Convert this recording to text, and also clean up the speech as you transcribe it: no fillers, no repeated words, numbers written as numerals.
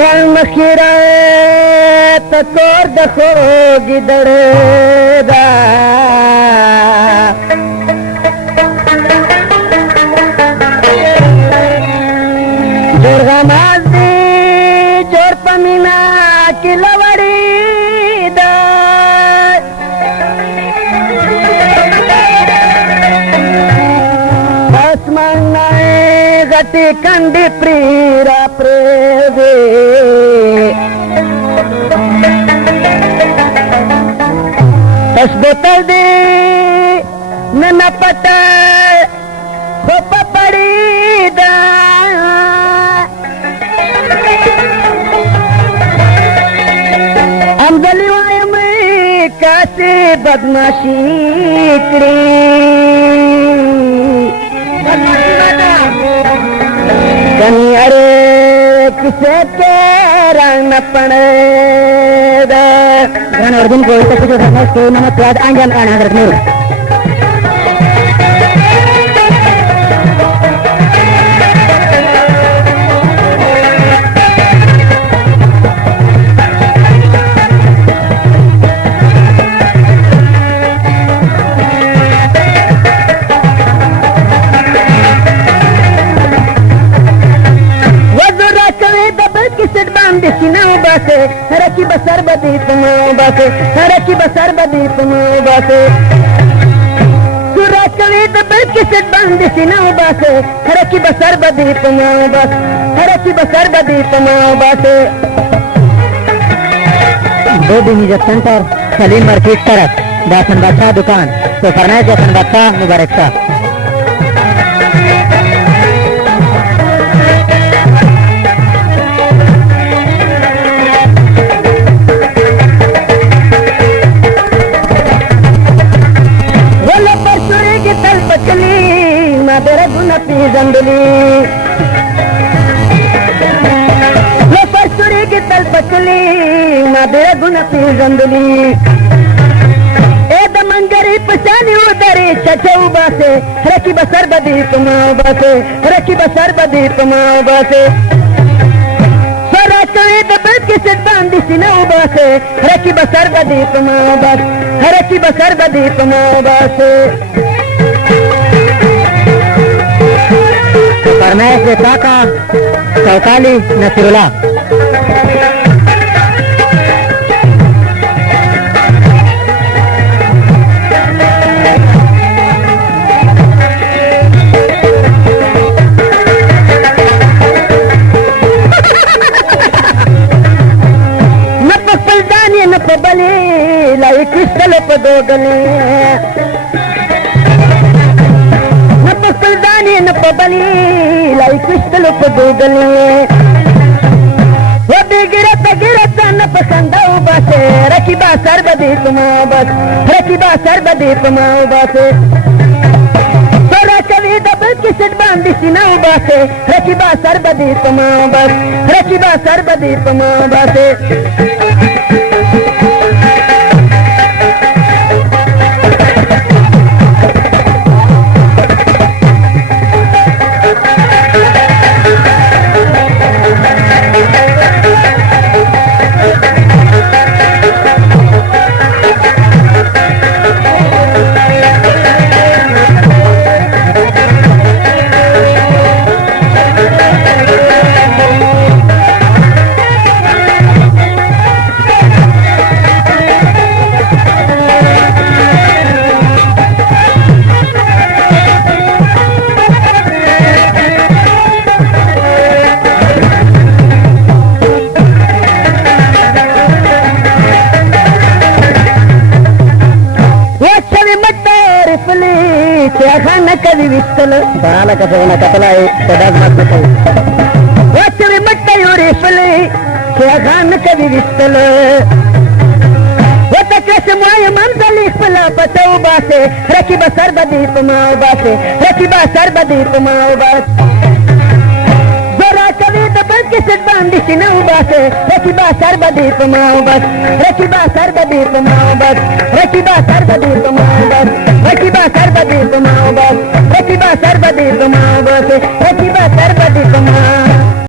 خان مخیره تکور دخو گیدڑ دا جور غماز دی جور پمینا کی لوڑی دا آسمان نائے غٹی کنڈی پریرا پریدے اس بوتل دی ننا پتا خوپا پڑی دا امدلی وایم کاسی بدماشی کری کنی ارے کسے کے رنگ نہ پڑے دا گھن اردن کو ایسا کچھ رکھنا اس کے نمت پیاد آنجان آنا حضرت نور हरकी बसर बदी तुमाओ बासे हरकी बसर बदी तुमाओ बासे सुरा कवी दबल किसे बंद सिनाओ बासे हरकी बसर बदी तुमाओ बासे हरकी बसर बदी तुमाओ बासे दो दिन जब सेंटर सलीम मार्केट तरफ दासन बादशाह दुकान तो फरमाइश दासन बादशाह मुबारक शाह तेरा गुना पी जंगली ये परसुरी की तल पचली ना तेरा गुना पी जंगली ए दमंगरी पचानी उधरी चचौ बासे रखी बसर बदी तुमाओ बासे रखी बसर बदी तुमाओ बासे सरा कवे दबल किसे बांधी सिनाओ बासे रखी बसर बदी तुमाओ बासे रखी बसर बदी तुमाओ बासे फरमाइश से काका चौताली नसीरुल्लाह न पसलदानी न पबली लाई क्रिस्टल पदोगली न पबली लाई क्रिस्टल पदोगली वो बिगड़त गिरत न पसंदाओ बासे रखी बा सर बदी तुमाओ बस रखी बा सर बदी तुमाओ बासे सोरा कवी दबल किसट बांधी सिनाओ बासे रखी बा सर बदी तुमाओ बस रखी बा सर बदी तुमाओ बासे कभी विस्तल बाला का सोना कतला है पदार्थ मत बताओ वो चले मट्टा योरे फले क्या खान कभी विस्तल वो तक कैसे माय मंजली फला बताओ बासे रखी बसर बदी तुमाओ बासे रखी बसर बदी तुमाओ बास जरा कभी दबल किसे बांधी सिनाओ बासे रखी बसर बदी तुमाओ बस रखी बसर बदी तुमाओ बस रखी बसर बदी तुमाओ बस रखी बसर बदी तुमाओ बस रखी बसर बदी तुमाओ बस रखी बसर बदी तुमाओ